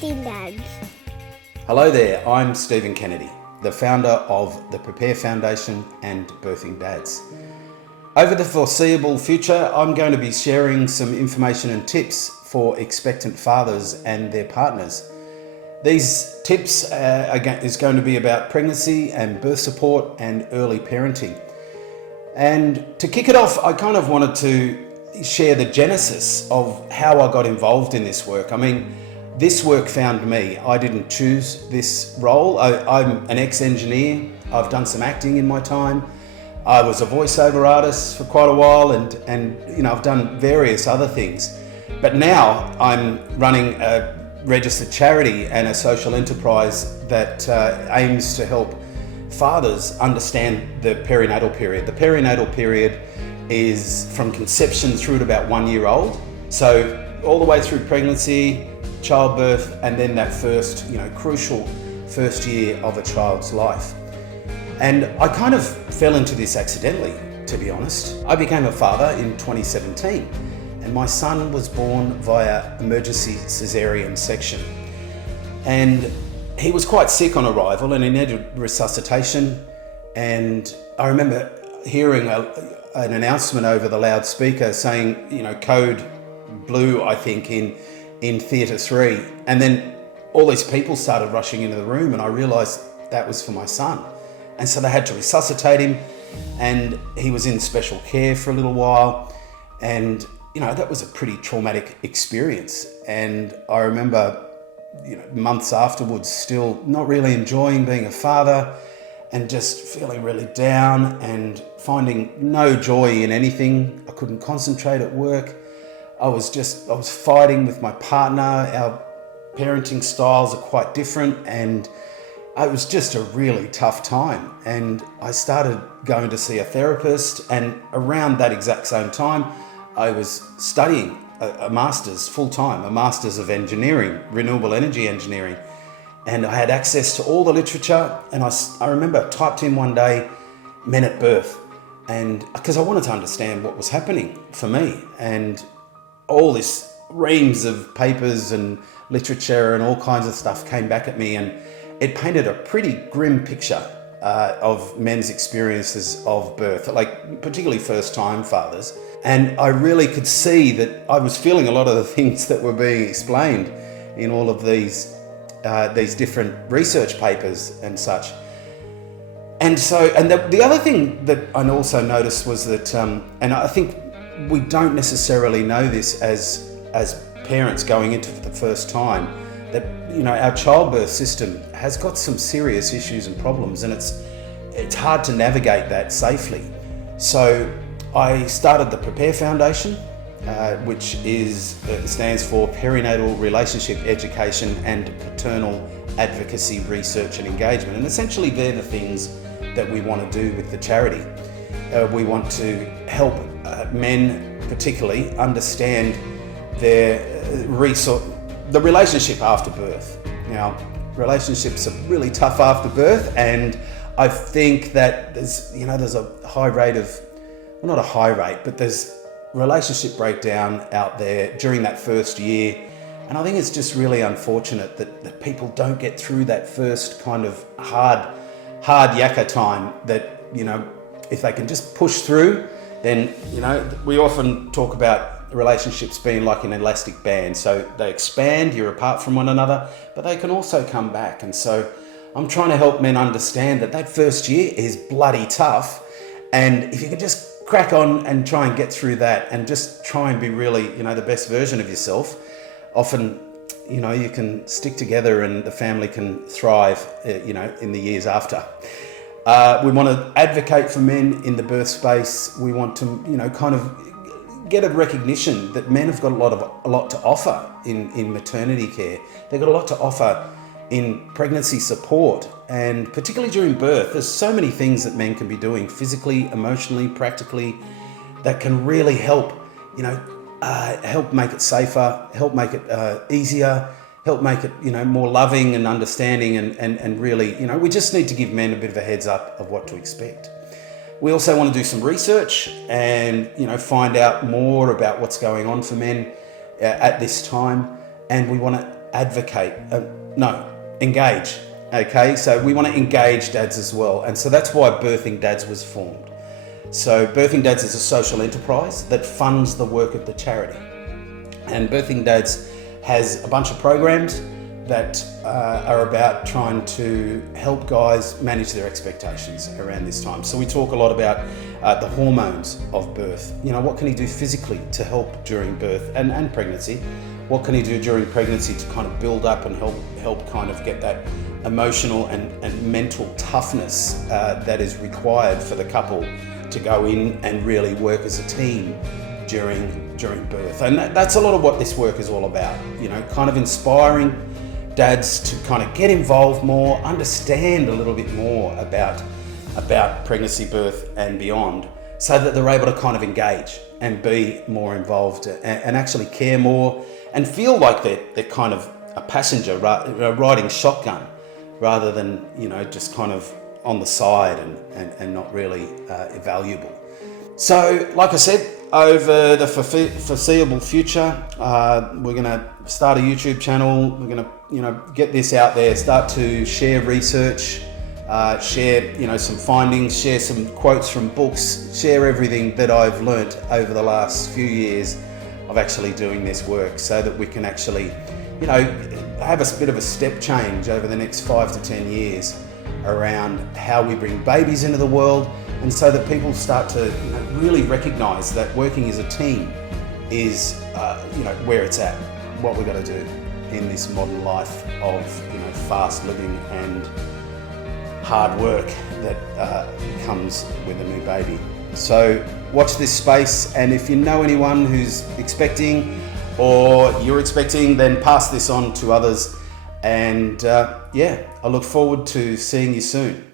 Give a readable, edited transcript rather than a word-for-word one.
Birthing Dads. Hello there, I'm Stephen Kennedy, the founder of the Prepare Foundation and Birthing Dads. Over the foreseeable future, I'm going to be sharing some information and tips for expectant fathers and their partners. These tips is going to be about pregnancy and birth support and early parenting. And to kick it off, I kind of wanted to share the genesis of how I got involved in this work. I mean, this work found me. I didn't choose this role. I'm an ex-engineer. I've done some acting in my time. I was a voiceover artist for quite a while and I've done various other things. But now I'm running a registered charity and a social enterprise that aims to help fathers understand the perinatal period. The perinatal period is from conception through to about 1 year old. So all the way through pregnancy, childbirth, and then that first, crucial first year of a child's life. And I kind of fell into this accidentally, to be honest. I became a father in 2017, and my son was born via emergency cesarean section. And he was quite sick on arrival and he needed resuscitation. And I remember hearing an announcement over the loudspeaker saying, code blue, I think, in Theatre 3. And then all these people started rushing into the room and I realised that was for my son. And so they had to resuscitate him and he was in special care for a little while. And, that was a pretty traumatic experience. And I remember, months afterwards still not really enjoying being a father and just feeling really down and finding no joy in anything. I couldn't concentrate at work. I was fighting with my partner. Our parenting styles are quite different and it was just a really tough time. And I started going to see a therapist, and around that exact same time, I was studying a master's full-time, a master's of engineering, renewable energy engineering. And I had access to all the literature, and I remember I typed in one day, men at birth, and because I wanted to understand what was happening for me. And all this reams of papers and literature and all kinds of stuff came back at me, and it painted a pretty grim picture of men's experiences of birth, like particularly first-time fathers. And I really could see that I was feeling a lot of the things that were being explained in all of these different research papers and such. And so, the other thing that I also noticed was that, and I think we don't necessarily know this as parents going into it for the first time, that our childbirth system has got some serious issues and problems, and it's hard to navigate that safely. So I started the Prepare Foundation, which stands for Perinatal Relationship Education and Paternal Advocacy Research and Engagement. And essentially they're the things that we want to do with the charity. We want to help men particularly understand the relationship after birth. Now, relationships are really tough after birth, and I think that there's a high rate of, well, not a high rate, but there's relationship breakdown out there during that first year. And I think it's just really unfortunate that people don't get through that first kind of hard yakka time, that, if they can just push through, then, we often talk about relationships being like an elastic band. So they expand, you're apart from one another, but they can also come back. And so I'm trying to help men understand that first year is bloody tough. And if you can just crack on and try and get through that and just try and be really, the best version of yourself, often, you can stick together and the family can thrive, in the years after. We want to advocate for men in the birth space. We want to, kind of get a recognition that men have got a lot to offer in maternity care. They've got a lot to offer in pregnancy support, and particularly during birth. There's so many things that men can be doing physically, emotionally, practically, that can really help, help make it safer, help make it easier, help make it, more loving and understanding, and really, we just need to give men a bit of a heads up of what to expect. We also want to do some research and, find out more about what's going on for men at this time. And we want to advocate, engage. Okay, so we want to engage dads as well. And so that's why Birthing Dads was formed. So Birthing Dads is a social enterprise that funds the work of the charity. And Birthing Dads has a bunch of programs that are about trying to help guys manage their expectations around this time. So we talk a lot about the hormones of birth. You know, what can you do physically to help during birth and pregnancy? What can you do during pregnancy to kind of build up and help kind of get that emotional and mental toughness that is required for the couple to go in and really work as a team during birth. And that's a lot of what this work is all about, you know, kind of inspiring dads to kind of get involved more, understand a little bit more about pregnancy, birth and beyond, so that they're able to kind of engage and be more involved and actually care more and feel like they're kind of a passenger riding shotgun rather than, you know, just kind of on the side and not really valuable. So, like I said, over the foreseeable future, we're going to start a YouTube channel. We're going to, you know, get this out there, start to share research, share, you know, some findings, share some quotes from books, share everything that I've learnt over the last few years of actually doing this work, so that we can actually, you know, have a bit of a step change over the next 5 to 10 years around how we bring babies into the world, and so that people start to, you know, really recognise that working as a team is, you know, where it's at, what we've got to do in this modern life of, you know, fast living and hard work that comes with a new baby. So watch this space, and if you know anyone who's expecting or you're expecting, then pass this on to others. And yeah, I look forward to seeing you soon.